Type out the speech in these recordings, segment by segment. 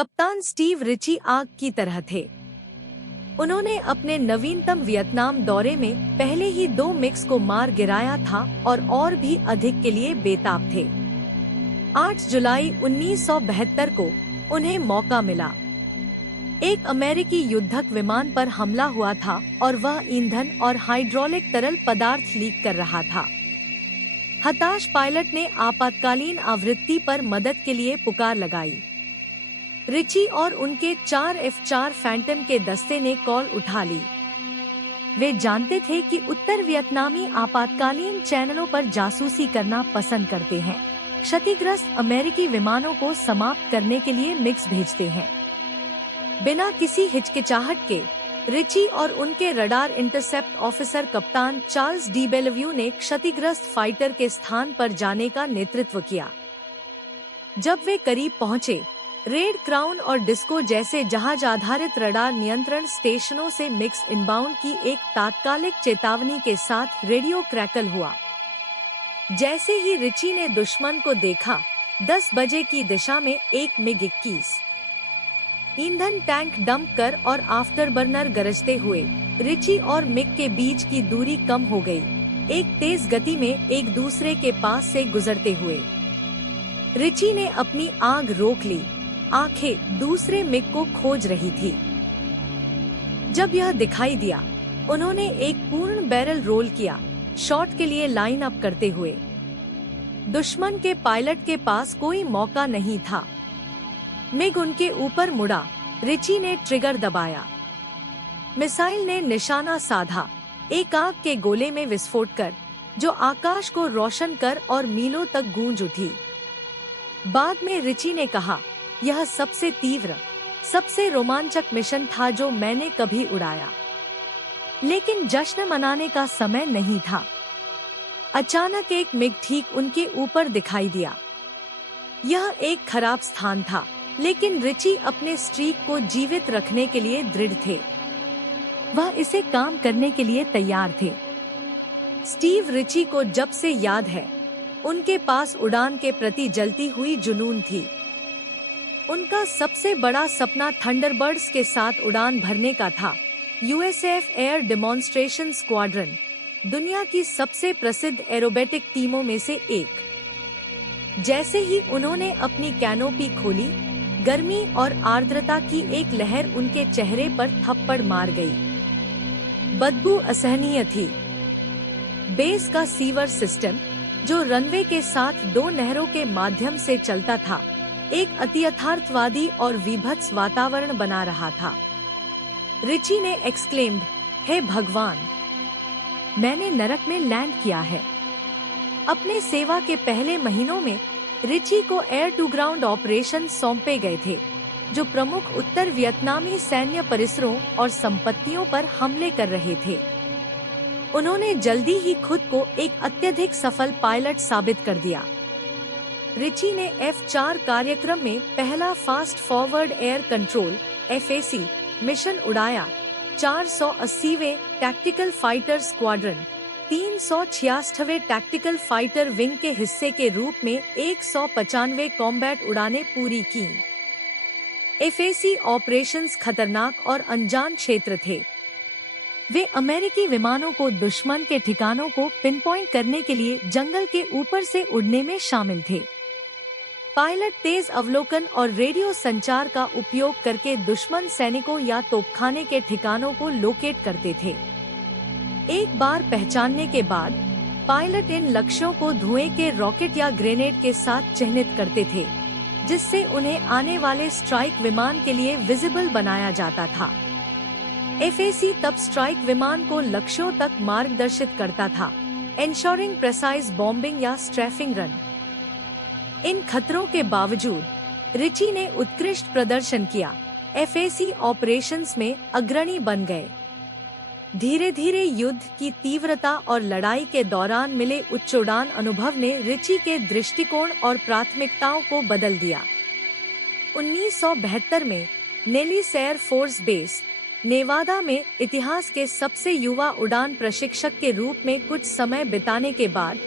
कप्तान Steve Richie आग की तरह थे। उन्होंने अपने नवीनतम वियतनाम दौरे में पहले ही 2 मिग्स को मार गिराया था और भी अधिक के लिए बेताब थे। 8 जुलाई 1972 को उन्हें मौका मिला। एक अमेरिकी युद्धक विमान पर हमला हुआ था और वह ईंधन और हाइड्रोलिक तरल पदार्थ लीक कर रहा था। हताश पायलट ने आपातकालीन आवृत्ति पर मदद के लिए पुकार लगाई। रिची और उनके 4 F-4 फैंटम के दस्ते ने कॉल उठा ली। वे जानते थे कि उत्तर वियतनामी आपातकालीन चैनलों पर जासूसी करना पसंद करते हैं, क्षतिग्रस्त अमेरिकी विमानों को समाप्त करने के लिए मिग्स भेजते हैं। बिना किसी हिचकिचाहट के रिची और उनके रडार इंटरसेप्ट ऑफिसर कप्तान चार्ल्स डी बेलव्यू ने क्षतिग्रस्त फाइटर के स्थान पर जाने का नेतृत्व किया। जब वे करीब पहुंचे, रेड क्राउन और डिस्को जैसे जहाज आधारित रडार नियंत्रण स्टेशनों से मिग्स इनबाउंड की एक तात्कालिक चेतावनी के साथ रेडियो क्रैकल हुआ। जैसे ही रिची ने दुश्मन को देखा, 10 बजे की दिशा में एक मिग 21 ईंधन टैंक डंप कर और आफ्टरबर्नर गरजते हुए रिची और मिग के बीच की दूरी कम हो गई, एक तेज गति में एक दूसरे के पास से गुजरते हुए। रिची ने अपनी आग रोक ली, आंखें दूसरे मिग को खोज रही थी। जब यह दिखाई दिया, उन्होंने एक पूर्ण बैरल रोल किया, शॉट के लिए लाइन अप करते हुए। दुश्मन के पायलट के पास कोई मौका नहीं था। मिग उनके ऊपर मुड़ा, रिची ने ट्रिगर दबाया। मिसाइल ने निशाना साधा, एक आग के गोले में विस्फोट कर, जो आकाश को रोशन कर और मीलों तक गूंज उठी। बाद में रिची ने कहा, यह सबसे तीव्र, सबसे रोमांचक मिशन था जो मैंने कभी उड़ाया। लेकिन जश्न मनाने का समय नहीं था। अचानक एक मिग ठीक उनके ऊपर दिखाई दिया। यह एक खराब स्थान था, लेकिन रिची अपने स्ट्रीक को जीवित रखने के लिए दृढ़ थे। वह इसे काम करने के लिए तैयार थे। स्टीव रिची को जब से याद है, उनके पास उड़ान के प्रति जलती हुई जुनून थी। उनका सबसे बड़ा सपना थंडरबर्ड्स के साथ उड़ान भरने का था। यूएसएफ एयर डेमोन्स्ट्रेशन स्क्वाड्रन, दुनिया की सबसे प्रसिद्ध एरोबेटिक टीमों में से एक। जैसे ही उन्होंने अपनी कैनोपी खोली, गर्मी और आर्द्रता की एक लहर उनके चेहरे पर थप्पड़ मार गई। बदबू असहनीय थी। बेस का सीवर सिस्टम, जो रनवे के साथ 2 नहरों के माध्यम से चलता था, एक अतियथार्थवादी और विभत्स वातावरण बना रहा था। रिची ने एक्सक्लेम्ड, हे भगवान, मैंने नरक में लैंड किया है। अपने सेवा के पहले महीनों में रिची को एयर टू ग्राउंड ऑपरेशन सौंपे गए थे, जो प्रमुख उत्तर वियतनामी सैन्य परिसरों और संपत्तियों पर हमले कर रहे थे। उन्होंने जल्दी ही खुद को एक अत्यधिक सफल पायलट साबित कर दिया। रिची ने F-4 कार्यक्रम में पहला fast forward air control FAC मिशन उड़ाया। 480वें टैक्टिकल फाइटर स्क्वाड्रन, 366वें टैक्टिकल फाइटर विंग के हिस्से के रूप में 195वें कॉम्बैट उड़ानें पूरी की। FAC ऑपरेशंस खतरनाक और अनजान क्षेत्र थे। वे अमेरिकी विमानों को दुश्मन के ठिकानों को पिनपॉइंट करने के लिए जंगल के ऊपर से उड़ने में शामिल थे। पायलट तेज अवलोकन और रेडियो संचार का उपयोग करके दुश्मन सैनिकों या तोपखाने के ठिकानों को लोकेट करते थे। एक बार पहचानने के बाद, पायलट इन लक्ष्यों को धुएं के रॉकेट या ग्रेनेड के साथ चिह्नित करते थे, जिससे उन्हें आने वाले स्ट्राइक विमान के लिए विजिबल बनाया जाता था। FAC तब स्ट्राइक विमान को लक्ष्यों तक मार्गदर्शित करता था, एंश्योरिंग प्रेसाइज बॉम्बिंग या स्ट्रैफिंग रन। इन खतरों के बावजूद रिची ने उत्कृष्ट प्रदर्शन किया, FAC ऑपरेशंस में अग्रणी बन गए। धीरे धीरे युद्ध की तीव्रता और लड़ाई के दौरान मिले उच्च उड़ान अनुभव ने रिची के दृष्टिकोण और प्राथमिकताओं को बदल दिया। 1972 में Nellis Air Force Base, Nevada में इतिहास के सबसे युवा उड़ान प्रशिक्षक के रूप में कुछ समय बिताने के बाद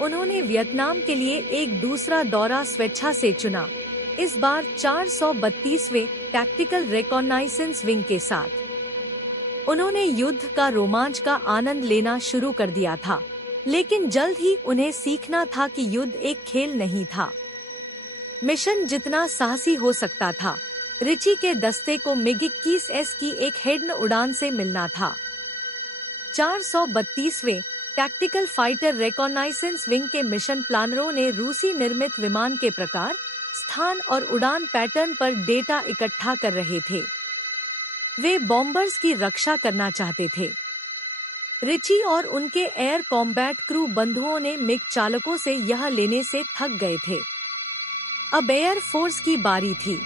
उन्होंने वियतनाम के लिए एक दूसरा दौरा स्वेच्छा से चुना, इस बार 432वें टैक्टिकल रिकॉनाइसेंस विंग के साथ। उन्होंने युद्ध का रोमांच का आनंद लेना शुरू कर दिया था, लेकिन जल्द ही उन्हें सीखना था कि युद्ध एक खेल नहीं था। मिशन जितना साहसी हो सकता था, रिची के दस्ते को MiG-21S की एक हेडन उड़ान से मिलना था। 432वें टैक्टिकल फाइटर रिकॉनाइसेंस विंग के मिशन प्लानरों ने रूसी निर्मित विमान के प्रकार, स्थान और उड़ान पैटर्न पर डेटा इकट्ठा कर रहे थे। वे बॉम्बर्स की रक्षा करना चाहते थे। रिची और उनके एयर कॉम्बैट क्रू बंधुओं ने मिग चालकों से यह लेने से थक गए थे। अब एयर फोर्स की बारी थी।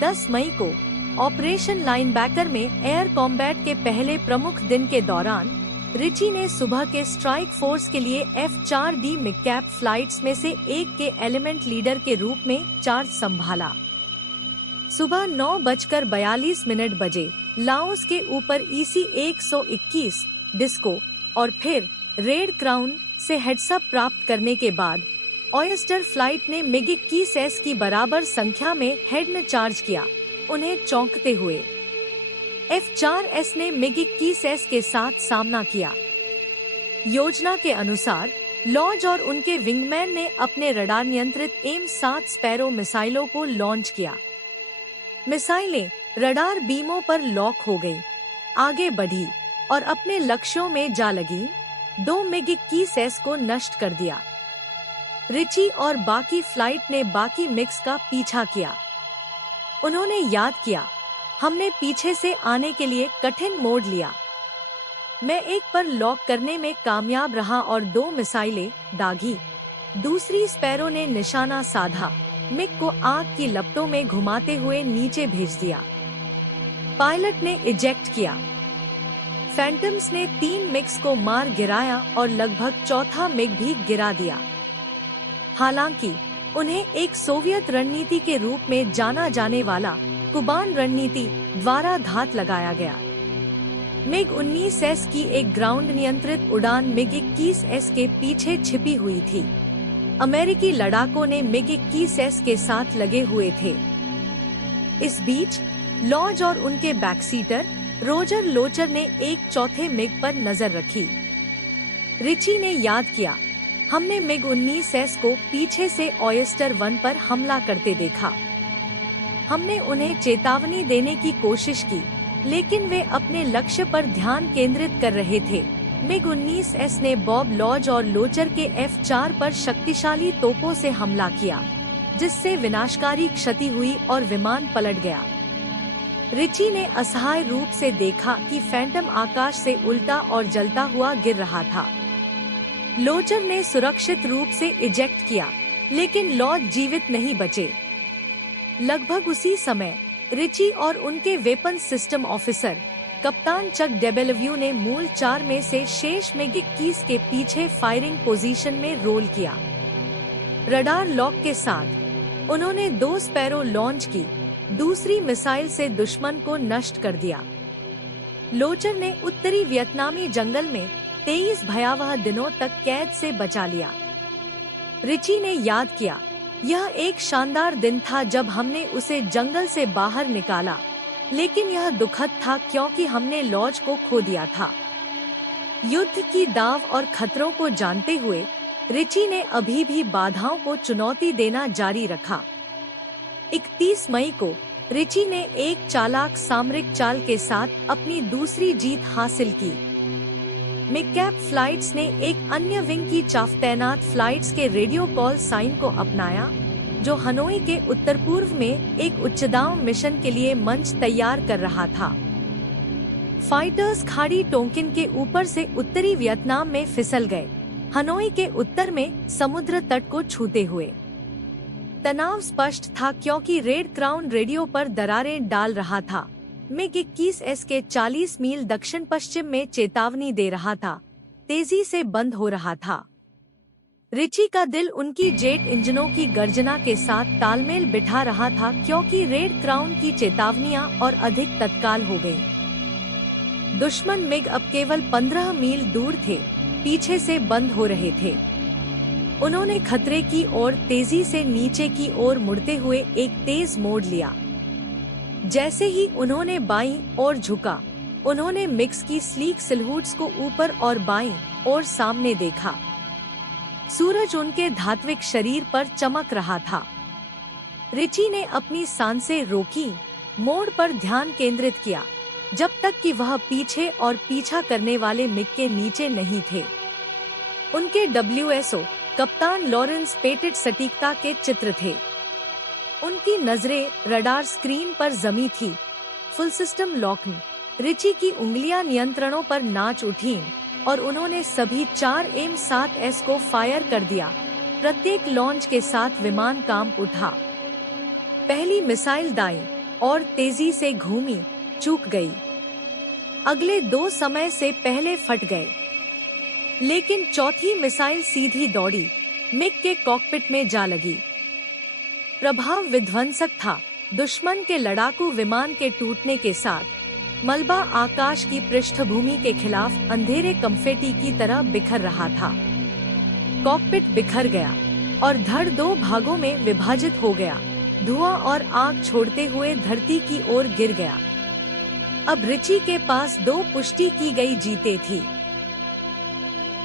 10 मई को ऑपरेशन लाइनबैकर में एयर कॉम्बैट के पहले प्रमुख दिन के दौरान रिची ने सुबह के स्ट्राइक फोर्स के लिए F-4D मिगकैप फ्लाइट्स में से एक के एलिमेंट लीडर के रूप में चार्ज संभाला। सुबह 9:42 बजे लाओस के ऊपर EC-121 डिस्को और फिर रेड क्राउन से हेड्सअप प्राप्त करने के बाद ऑयस्टर फ्लाइट ने MiG-21S की बराबर संख्या में हेड चार्ज किया, उन्हें चौंकते हुए। F-4S ने MiG-21S के साथ सामना किया। योजना के अनुसार लॉज और उनके विंगमैन ने अपने रडार नियंत्रित AIM-7 स्पैरो मिसाइलों को लॉन्च किया। मिसाइलें रडार बीमों पर लॉक हो गई, आगे बढ़ी और अपने लक्ष्यों में जा लगी। 2 MiG-21S को नष्ट कर दिया। रिची और बाकी फ्लाइट ने बाकी मिक्स का पीछा किया। उन्होंने याद किया, हमने पीछे से आने के लिए कठिन मोड़ लिया। मैं एक पर लॉक करने में कामयाब रहा और 2 मिसाइलें दागी। दूसरी स्पैरो ने निशाना साधा, मिग को आग की लपटों में घुमाते हुए नीचे भेज दिया। पायलट ने इजेक्ट किया। फैंटम्स ने 3 मिग्स को मार गिराया और लगभग चौथा मिग भी गिरा दिया। हालांकि उन्हें एक सोवियत रणनीति के रूप में जाना जाने वाला कुबान रणनीति द्वारा घात लगाया गया। MiG-19S की एक ग्राउंड नियंत्रित उड़ान MiG-21S के पीछे छिपी हुई थी। अमेरिकी लड़ाकों ने MiG-21S के साथ लगे हुए थे। इस बीच लॉज और उनके बैकसीटर रोजर लोचर ने एक चौथे मिग पर नजर रखी। रिची ने याद किया, हमने MiG-19S को पीछे से ऑयस्टर 1 पर हमला करते देखा। हमने उन्हें चेतावनी देने की कोशिश की, लेकिन वे अपने लक्ष्य पर ध्यान केंद्रित कर रहे थे। MiG-19S ने बॉब लॉज और लोचर के F-4 पर शक्तिशाली तोपों से हमला किया, जिससे विनाशकारी क्षति हुई और विमान पलट गया। रिची ने असहाय रूप से देखा कि फैंटम आकाश से उल्टा और जलता हुआ गिर रहा था। लोचर ने सुरक्षित रूप से इजेक्ट किया, लेकिन लॉज जीवित नहीं बचे। लगभग उसी समय रिची और उनके वेपन सिस्टम ऑफिसर कप्तान चक डेबेलव्यू ने मूल 4 में से शेष MiG-21 के पीछे फायरिंग पोजीशन में रोल किया। रडार लॉक के साथ उन्होंने 2 स्पैरो लॉन्च की, दूसरी मिसाइल से दुश्मन को नष्ट कर दिया। लोचर ने उत्तरी वियतनामी जंगल में 23 भयावह दिनों तक कैद से बचा लिया। रिची ने याद किया, यह एक शानदार दिन था जब हमने उसे जंगल से बाहर निकाला, लेकिन यह दुखद था क्योंकि हमने लॉज को खो दिया था। युद्ध की दाव और खतरों को जानते हुए रिची ने अभी भी बाधाओं को चुनौती देना जारी रखा। 31 मई को रिची ने एक चालाक सामरिक चाल के साथ अपनी दूसरी जीत हासिल की। मिगकैप फ्लाइट्स ने एक अन्य विंग की चाफ तैनात फ्लाइट्स के रेडियो कॉल साइन को अपनाया, जो हनोई के उत्तर पूर्व में एक उच्चदाव मिशन के लिए मंच तैयार कर रहा था। फाइटर्स खाड़ी टोंकिन के ऊपर से उत्तरी वियतनाम में फिसल गए, हनोई के उत्तर में समुद्र तट को छूते हुए। तनाव स्पष्ट था क्योंकि रेड क्राउन रेडियो पर दरारें डाल रहा था। MiG-21S के 40 मील दक्षिण पश्चिम में चेतावनी दे रहा था, तेजी से बंद हो रहा था। रिची का दिल उनकी जेट इंजनों की गर्जना के साथ तालमेल बिठा रहा था क्योंकि रेड क्राउन की चेतावनियां और अधिक तत्काल हो गईं। दुश्मन मिग अब केवल 15 मील दूर थे, पीछे से बंद हो रहे थे। उन्होंने खतरे की ओर तेजी से नीचे की ओर मुड़ते हुए एक तेज मोड़ लिया। जैसे ही उन्होंने बाईं ओर झुका, उन्होंने मिक्स की स्लीक सिलहूट्स को ऊपर और बाईं ओर सामने देखा। सूरज उनके धात्विक शरीर पर चमक रहा था। रिची ने अपनी सांसें रोकी, मोड़ पर ध्यान केंद्रित किया, जब तक कि वह पीछे और पीछा करने वाले मिक के नीचे नहीं थे। उनके WSO कप्तान लॉरेंस पेटेट सटीकता के चित्र थे। उनकी नजरें रडार स्क्रीन पर जमी थी। Full system locking. रिची की उंगलियां नियंत्रणों पर नाच उठीं और उन्होंने सभी 4 M7S को फायर कर दिया। प्रत्येक लॉन्च के साथ विमान काम उठा। पहली मिसाइल दाईं और तेजी से घूमी, चूक गई। अगले 2 समय से पहले फट गए। लेकिन चौथी मिसाइल सीधी दौड़ी, मिक के कॉकपिट में जा लगी। प्रभाव विध्वंसक था। दुश्मन के लड़ाकू विमान के टूटने के साथ मलबा आकाश की पृष्ठभूमि के खिलाफ अंधेरे कंफेटी की तरह बिखर रहा था। कॉकपिट बिखर गया और धड़ 2 भागों में विभाजित हो गया, धुआं और आग छोड़ते हुए धरती की ओर गिर गया। अब रिची के पास 2 पुष्टि की गई जीतें थी।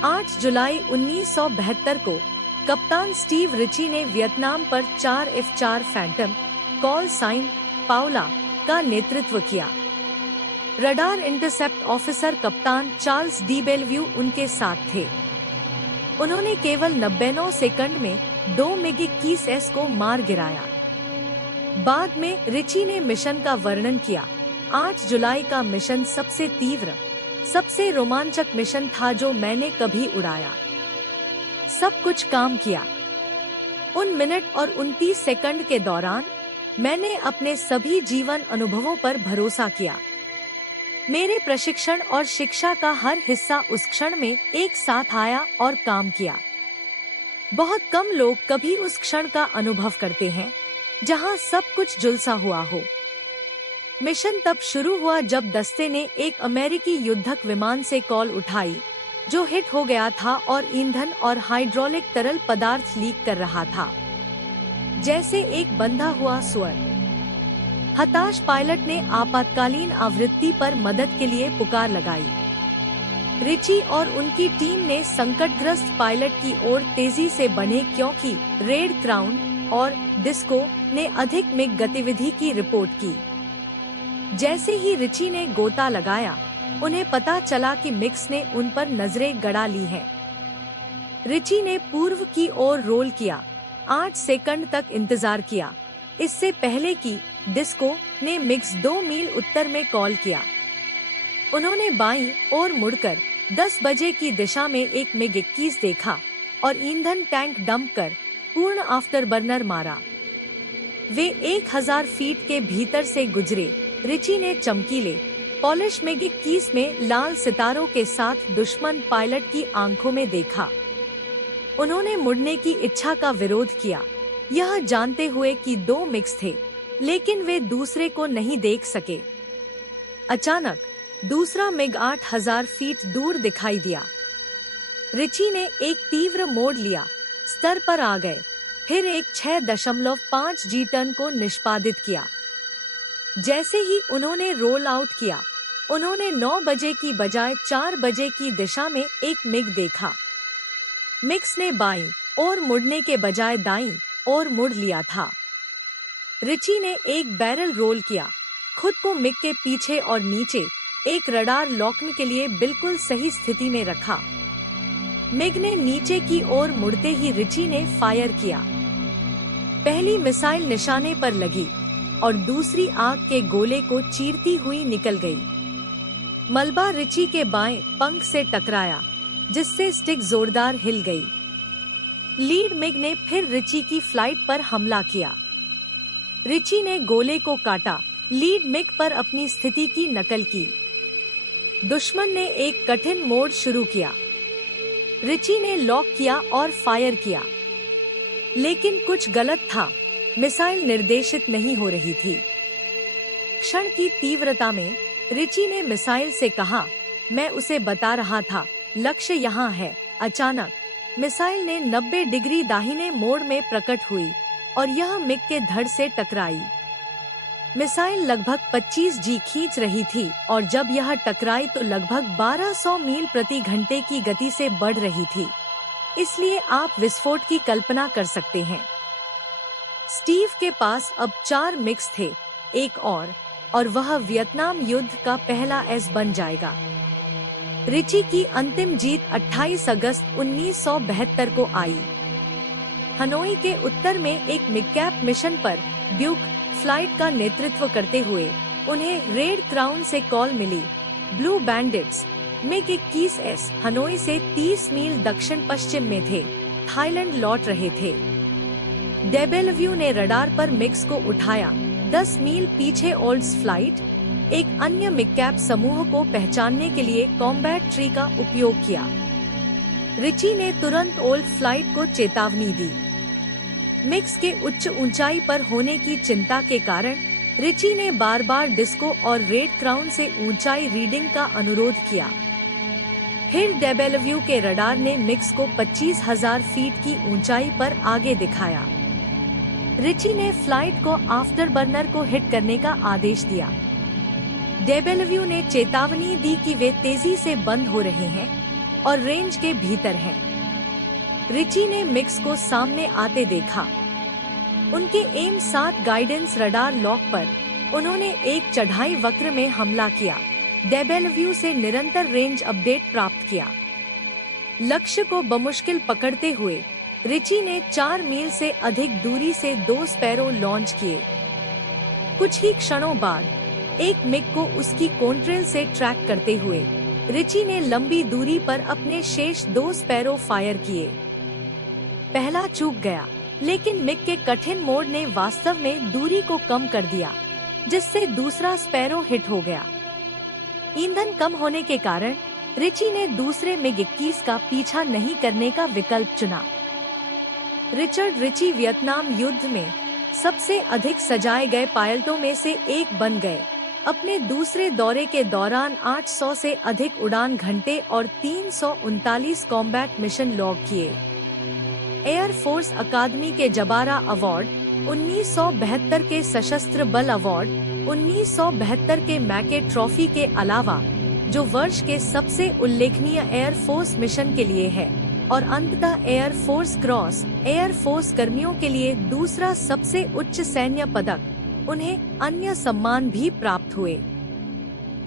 8 जुलाई 1972 को कप्तान स्टीव रिची ने वियतनाम पर 4 F-4 Phantom call sign Paula का नेतृत्व किया। रडार इंटरसेप्ट ऑफिसर कप्तान चार्ल्स डी बेलव्यू उनके साथ थे। उन्होंने केवल 99 सेकंड में 2 MiG-21S को मार गिराया। बाद में रिची ने मिशन का वर्णन किया। 8 जुलाई का मिशन सबसे तीव्र, सबसे रोमांचक मिशन था जो मैंने कभी उड़ाया। सब कुछ काम किया। उन मिनट और 29 सेकंड के दौरान मैंने अपने सभी जीवन अनुभवों पर भरोसा किया। मेरे प्रशिक्षण और शिक्षा का हर हिस्सा उस क्षण में एक साथ आया और काम किया। बहुत कम लोग कभी उस क्षण का अनुभव करते हैं जहां सब कुछ जुलसा हुआ हो। मिशन तब शुरू हुआ जब दस्ते ने एक अमेरिकी युद्धक विमान से कॉल उठाई जो हिट हो गया था और ईंधन और हाइड्रोलिक तरल पदार्थ लीक कर रहा था, जैसे एक बंधा हुआ सुअर। हताश पायलट ने आपातकालीन आवृत्ति पर मदद के लिए पुकार लगाई। रिची और उनकी टीम ने संकटग्रस्त पायलट की ओर तेजी से बढ़े क्योंकि रेड क्राउन और डिस्को ने अधिक मिग गतिविधि की रिपोर्ट की। जैसे ही रिची ने गोता लगाया, उन्हें पता चला कि मिक्स ने उन पर नजरें गड़ा ली हैं। रिची ने पूर्व की ओर रोल किया, 8 सेकंड तक इंतजार किया, इससे पहले कि डिस्को ने मिक्स 2 मील उत्तर में कॉल किया। उन्होंने बाईं ओर मुड़कर 10 बजे की दिशा में एक MiG-21 देखा और ईंधन टैंक डंप कर पूर्ण आफ्टरबर्नर मारा। वे 1000 फीट के भीतर से गुजरे। रिची ने चमकीले पॉलिश MiG-21 में लाल सितारों के साथ दुश्मन पायलट की आंखों में देखा। उन्होंने मुड़ने की इच्छा का विरोध किया, यह जानते हुए कि 2 मिक्स थे, लेकिन वे दूसरे को नहीं देख सके। अचानक दूसरा मिग 8000 फीट दूर दिखाई दिया। रिची ने एक तीव्र मोड़ लिया, स्तर पर आ गए, फिर एक 6.5 G टन को निष्पादित किया। जैसे ही उन्होंने रोल आउट किया, उन्होंने 9 बजे की बजाय 4 बजे की दिशा में एक मिग देखा। मिक्स ने बाईं और मुड़ने के बजाय दाईं और मुड़ लिया था। रिची ने एक बैरल रोल किया, खुद को मिग के पीछे और नीचे एक रडार लॉकिंग के लिए बिल्कुल सही स्थिति में रखा। मिग ने नीचे की ओर मुड़ते ही रिची ने फायर किया। पहली मिसाइल निशाने पर लगी और दूसरी आग के गोले को चीरती हुई निकल गई। मलबा रिची के बाएं पंख से टकराया, जिससे स्टिक जोरदार हिल गई। लीड मिग ने फिर रिची की फ्लाइट पर हमला किया। रिची ने गोले को काटा, लीड मिग पर अपनी स्थिति की नकल की। दुश्मन ने एक कठिन मोड़ शुरू किया। रिची ने लॉक किया और फायर किया, लेकिन कुछ गलत था। मिसाइल निर्देशित नहीं हो रही थी। क्षण की तीव्रता में रिची ने मिसाइल से कहा, मैं उसे बता रहा था, लक्ष्य यहाँ है। अचानक मिसाइल ने 90 डिग्री दाहिने मोड़ में प्रकट हुई और यह मिग के धड़ से टकराई। मिसाइल लगभग 25 जी खींच रही थी और जब यह टकराई तो लगभग 1200 मील प्रति घंटे की गति से बढ़ रही थी, इसलिए आप विस्फोट की कल्पना कर सकते हैं। स्टीव के पास अब 4 मिग्स थे, एक और वह वियतनाम युद्ध का पहला एस बन जाएगा। रिची की अंतिम जीत 28 अगस्त 1972 को आई। हनोई के उत्तर में एक मिगकैप मिशन पर ड्यूक फ्लाइट का नेतृत्व करते हुए उन्हें रेड क्राउन से कॉल मिली। Blue bandits MiG 21S Hanoi से 30 मील दक्षिण पश्चिम में थे, थाईलैंड लौट रहे थे। डेबेलव्यू ने रडार पर मिग्स को उठाया। 10 मील पीछे ओल्ड्स फ्लाइट, एक अन्य मिगकैप समूह को पहचानने के लिए कॉम्बैट ट्री का उपयोग किया। रिची ने तुरंत ओल्ड फ्लाइट को चेतावनी दी। मिग्स के उच्च ऊंचाई पर होने की चिंता के कारण रिची ने बार बार डिस्को और रेड क्राउन से ऊंचाई रीडिंग का अनुरोध किया। फिर डेबेलव्यू के रडार ने मिग्स को 25,000 फीट की ऊंचाई पर आगे दिखाया। रिची ने फ्लाइट को आफ्टरबर्नर को हिट करने का आदेश दिया। डेबेलव्यू ने चेतावनी दी कि वे तेजी से बंद हो रहे हैं और रेंज के भीतर हैं। रिची ने मिग्स को सामने आते देखा। उनके एम 7 गाइडेंस रडार लॉक पर उन्होंने एक चढ़ाई वक्र में हमला किया। डेबेलव्यू से निरंतर रेंज अपडेट प्राप्त किया। लक्ष्य को बमुश्किल पकड़ते हुए रिची ने 4 मील से अधिक दूरी से 2 स्पैरो लॉन्च किए। कुछ ही क्षणों बाद एक मिग को उसकी कॉन्ट्रेल से ट्रैक करते हुए रिची ने लंबी दूरी पर अपने शेष 2 स्पैरो फायर किए। पहला चूक गया, लेकिन मिग के कठिन मोड ने वास्तव में दूरी को कम कर दिया, जिससे दूसरा स्पैरो हिट हो गया। ईंधन कम होने के कारण रिची ने दूसरे मिग 21 का पीछा नहीं करने का विकल्प चुना। रिचर्ड रिची वियतनाम युद्ध में सबसे अधिक सजाए गए पायलटों में से एक बन गए। अपने दूसरे दौरे के दौरान 800 से अधिक उड़ान घंटे और 339 कॉम्बैट मिशन लॉग किए। एयर फोर्स अकादमी के जबारा अवार्ड, 1972 के सशस्त्र बल अवार्ड, 1972 के मैके ट्रॉफी के अलावा, जो वर्ष के सबसे उल्लेखनीय एयर फोर्स मिशन के लिए है, और अंततः air force cross, air force कर्मियों के लिए दूसरा सबसे उच्च सैन्य पदक, उन्हें अन्य सम्मान भी प्राप्त हुए।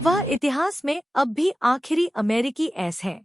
वह इतिहास में अब भी आखिरी अमेरिकी एस हैं।